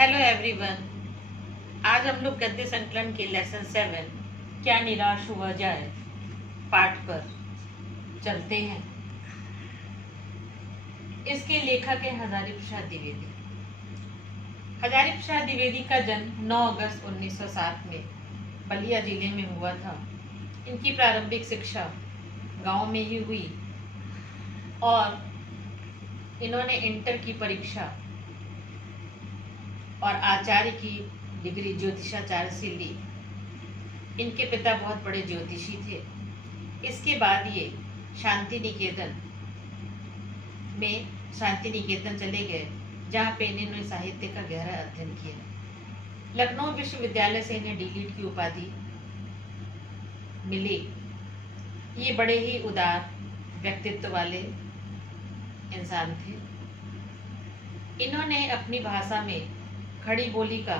Hello everyone. आज हम लोग गद्य संकलन के लेसन 7 क्या निराश हुआ जाए पाठ पर चलते हैं। इसके लेखक है हजारी प्रसाद द्विवेदी। हजारी प्रसाद द्विवेदी का जन्म 9 अगस्त 1907 में बलिया जिले में हुआ था। इनकी प्रारंभिक शिक्षा गांव में ही हुई और इन्होंने इंटर की परीक्षा और आचार्य की डिग्री ज्योतिषाचार्य से ली। इनके पिता बहुत बड़े ज्योतिषी थे। इसके बाद ये शांति निकेतन चले गए, जहाँ पे इन्होंने साहित्य का गहरा अध्ययन किया। लखनऊ विश्वविद्यालय से इन्हें डीलिट की उपाधि मिली। ये बड़े ही उदार व्यक्तित्व वाले इंसान थे। इन्होंने अपनी भाषा में खड़ी बोली का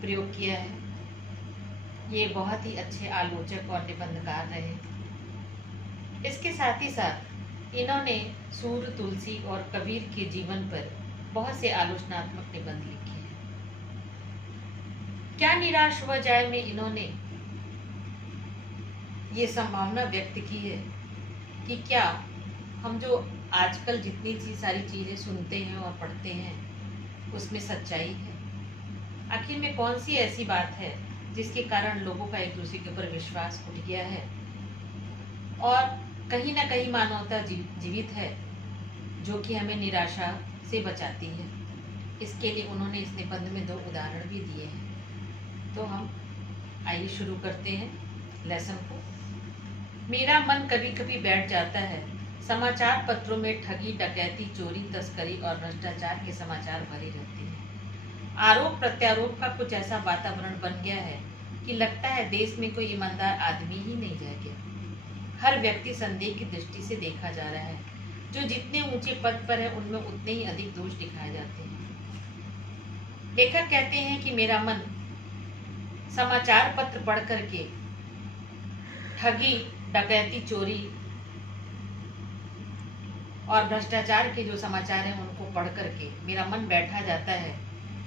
प्रयोग किया है। ये बहुत ही अच्छे आलोचक और निबंधकार रहे। इसके साथ ही साथ इन्होंने सूर्य, तुलसी और कबीर के जीवन पर बहुत से आलोचनात्मक निबंध लिखे हैं। क्या निराश हुआ जाए में इन्होंने ये संभावना व्यक्त की है कि क्या हम जो आजकल जितनी सारी चीज़ें सुनते हैं और पढ़ते हैं उसमें सच्चाई है। आखिर में कौन सी ऐसी बात है जिसके कारण लोगों का एक दूसरे के ऊपर विश्वास उठ गया है और कहीं ना कहीं मानवता जीवित है, जो कि हमें निराशा से बचाती है। इसके लिए उन्होंने इस निबंध में 2 उदाहरण भी दिए हैं। तो हम आइए शुरू करते हैं लेसन को। मेरा मन कभी कभी बैठ जाता है। समाचार पत्रों में ठगी, डकैती, चोरी, तस्करी और भ्रष्टाचार के समाचार भरे रहते हैं। आरोप प्रत्यारोप का कुछ ऐसा वातावरण बन गया है कि लगता है देश में कोई ईमानदार आदमी ही नहीं रह गया। हर व्यक्ति संदेह की दृष्टि से देखा जा रहा है। जो जितने ऊंचे पद पर है उनमें उतने ही अधिक दोष दिखाए जाते हैं। लेखक कहते हैं कि मेरा मन समाचार पत्र पढ़ करके ठगी, डकैती, चोरी और भ्रष्टाचार के जो समाचार हैं उनको पढ़ करके मेरा मन बैठा जाता है,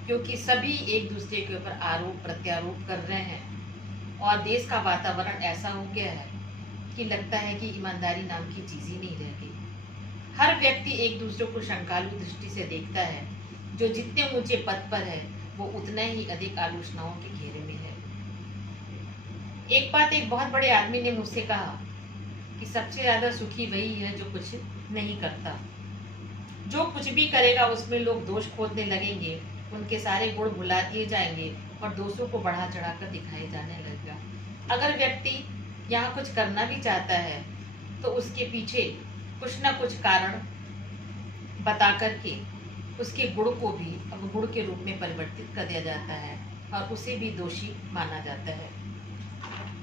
क्योंकि सभी एक दूसरे के ऊपर आरोप प्रत्यारोप कर रहे हैं और देश का वातावरण ऐसा हो गया है कि लगता है कि ईमानदारी नाम की चीज़ ही नहीं रह गई। हर व्यक्ति एक दूसरे को शंकालु दृष्टि से देखता है। जो जितने ऊंचे पद पर है वो उतना ही अधिक आलोचनाओं के घेरे में है। एक बात एक बहुत बड़े आदमी ने मुझसे कहा कि सबसे ज्यादा सुखी वही है जो कुछ नहीं करता। जो कुछ भी करेगा उसमें लोग दोष खोजने लगेंगे, उनके सारे गुण भुला दिए जाएंगे और दोषों को बढ़ा चढ़ाकर दिखाए जाने लगेगा। अगर व्यक्ति यहाँ कुछ करना भी चाहता है तो उसके पीछे कुछ ना कुछ कारण बता करके उसके गुण को भी अवगुण के रूप में परिवर्तित कर दिया जाता है और उसे भी दोषी माना जाता है।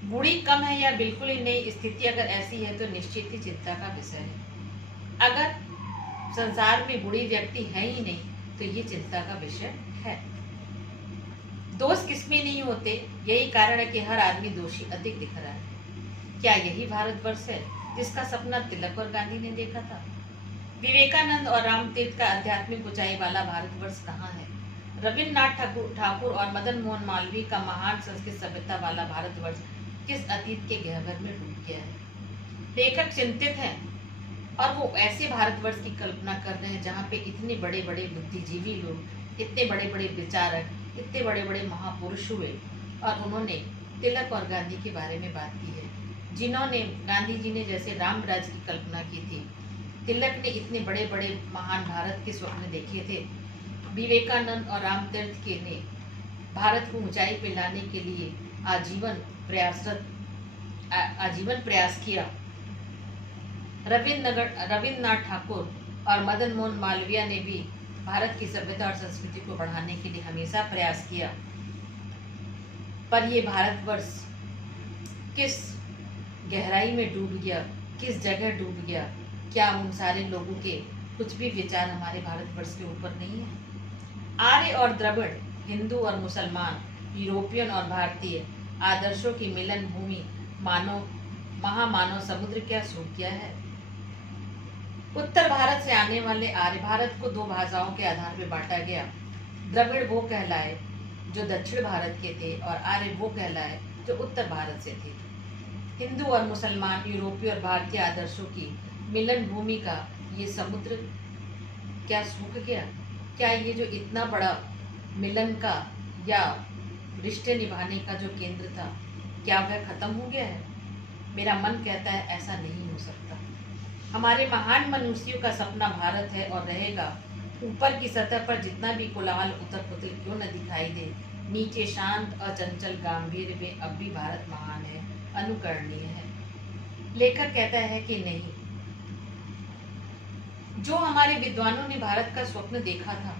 बुरी कम है या बिल्कुल ही नहीं, स्थिति अगर ऐसी है तो निश्चित ही चिंता का विषय है। अगर संसार में बुरी व्यक्ति है ही नहीं तो ये चिंता का विषय है। दोष किसमें नहीं होते, यही कारण है कि हर आदमी दोषी अधिक दिख रहा है। क्या यही भारतवर्ष है जिसका सपना तिलक और गांधी ने देखा था? विवेकानंद और रामतीर्थ का आध्यात्मिक ऊंचाई वाला भारतवर्ष कहाँ है? रविन्द्रनाथ ठाकुर और मदन मोहन मालवीय का महान संस्कृत सभ्यता वाला भारतवर्ष किस अतीत के गहवर में डूब गया है? लेखक चिंतित हैं और वो ऐसे भारतवर्ष की कल्पना कर रहे हैं जहाँ पे इतने बड़े बड़े बुद्धिजीवी लोग, इतने बड़े बड़े विचारक, इतने बड़े बड़े महापुरुष हुए और उन्होंने तिलक और गांधी के बारे में बात की है। जिन्होंने, गांधी जी ने जैसे राम राज्य की कल्पना की थी, तिलक ने इतने बड़े बड़े महान भारत के स्वप्न देखे थे। विवेकानंद और रामतीर्थ के ने भारत को ऊंचाई पे लाने के लिए आजीवन प्रयास किया। रविन्द्रनाथ ठाकुर और मदन मोहन मालवीय ने भी भारत की सभ्यता और संस्कृति को बढ़ाने के लिए हमेशा प्रयास किया। पर ये भारतवर्ष किस गहराई में डूब गया, किस जगह डूब गया? क्या उन सारे लोगों के कुछ भी विचार हमारे भारतवर्ष के ऊपर नहीं है? आर्य और द्रविड़, हिंदू और मुसलमान, यूरोपियन और भारतीय आदर्शों की मिलन भूमि महामानव समुद्र क्या सूख गया है? उत्तर भारत से आने वाले आर्य भारत को 2 भाषाओं के आधार पर बांटा गया। द्रविड़ वो कहलाए जो दक्षिण भारत के थे और आर्य वो कहलाए जो उत्तर भारत से थे। हिंदू और मुसलमान, यूरोपीय और भारतीय आदर्शों की मिलन भूमि का ये समुद्र क्या सूख गया? क्या ये जो इतना बड़ा मिलन का या रिश्ते निभाने का जो केंद्र था, क्या वह खत्म हो गया है? मेरा मन कहता है ऐसा नहीं हो सकता। हमारे महान मनुष्यों का सपना भारत है और रहेगा। ऊपर की सतह पर जितना भी कोलाहल उथल पुथल क्यों न दिखाई दे, नीचे शांत अचंचल गांधीर्य में अब भी भारत महान है, अनुकरणीय है। लेखक कहता है कि नहीं, जो हमारे विद्वानों ने भारत का स्वप्न देखा था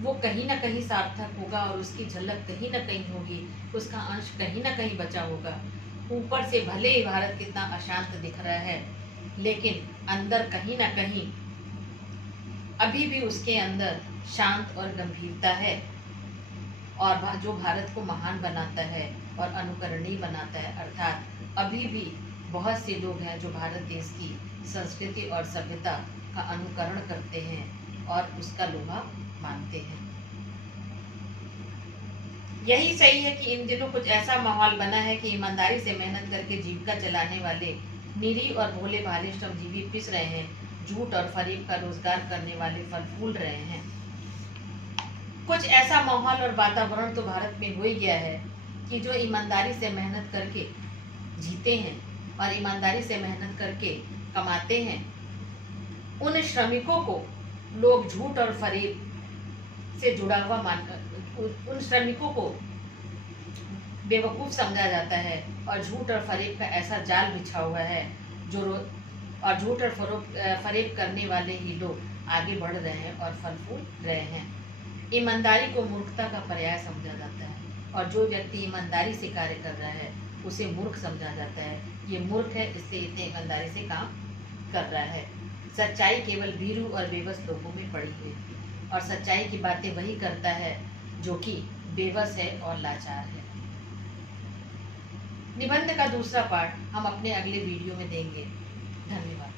वो कहीं ना कहीं सार्थक होगा और उसकी झलक कहीं ना कहीं होगी, उसका अंश कहीं ना कहीं बचा होगा। ऊपर से भले ही भारत कितना अशांत दिख रहा है, लेकिन अंदर कहीं ना कहीं अभी भी उसके अंदर शांत और गंभीरता है। और जो भारत को महान बनाता है और अनुकरणीय बनाता है, अर्थात अभी भी बहुत से लोग हैं जो भारत देश की संस्कृति और सभ्यता का अनुकरण करते हैं और उसका लोहा मानते हैं। यही सही है कि इन दिनों कुछ ऐसा माहौल बना है कि ईमानदारी से मेहनत करके जीविका चलाने वाले निरीह और भोले भाले श्रमजीवी पिस रहे हैं, झूठ और फरेब का रोजगार करने वाले फल फूल रहे हैं। कुछ ऐसा माहौल और वातावरण तो भारत में हो ही गया है कि जो ईमानदारी से मेहनत करके जीते हैं और ईमानदारी से मेहनत करके कमाते हैं, उन श्रमिकों को लोग झूठ और फरेब से जुड़ा हुआ मानकर उन श्रमिकों को बेवकूफ समझा जाता है और झूठ और फरेब का ऐसा जाल बिछा हुआ है और झूठ और फरेब करने वाले ही लोग आगे बढ़ रहे हैं और फल फूल रहे हैं। ईमानदारी को मूर्खता का पर्याय समझा जाता है और जो व्यक्ति ईमानदारी से कार्य कर रहा है उसे मूर्ख समझा जाता है। ये मूर्ख है, इसलिए इतने ईमानदारी से काम कर रहा है। सच्चाई केवल भीरू और बेबस लोगों में पड़ी हुई, और सच्चाई की बातें वही करता है जो कि बेबस है और लाचार है। निबंध का दूसरा पार्ट हम अपने अगले वीडियो में देंगे। धन्यवाद।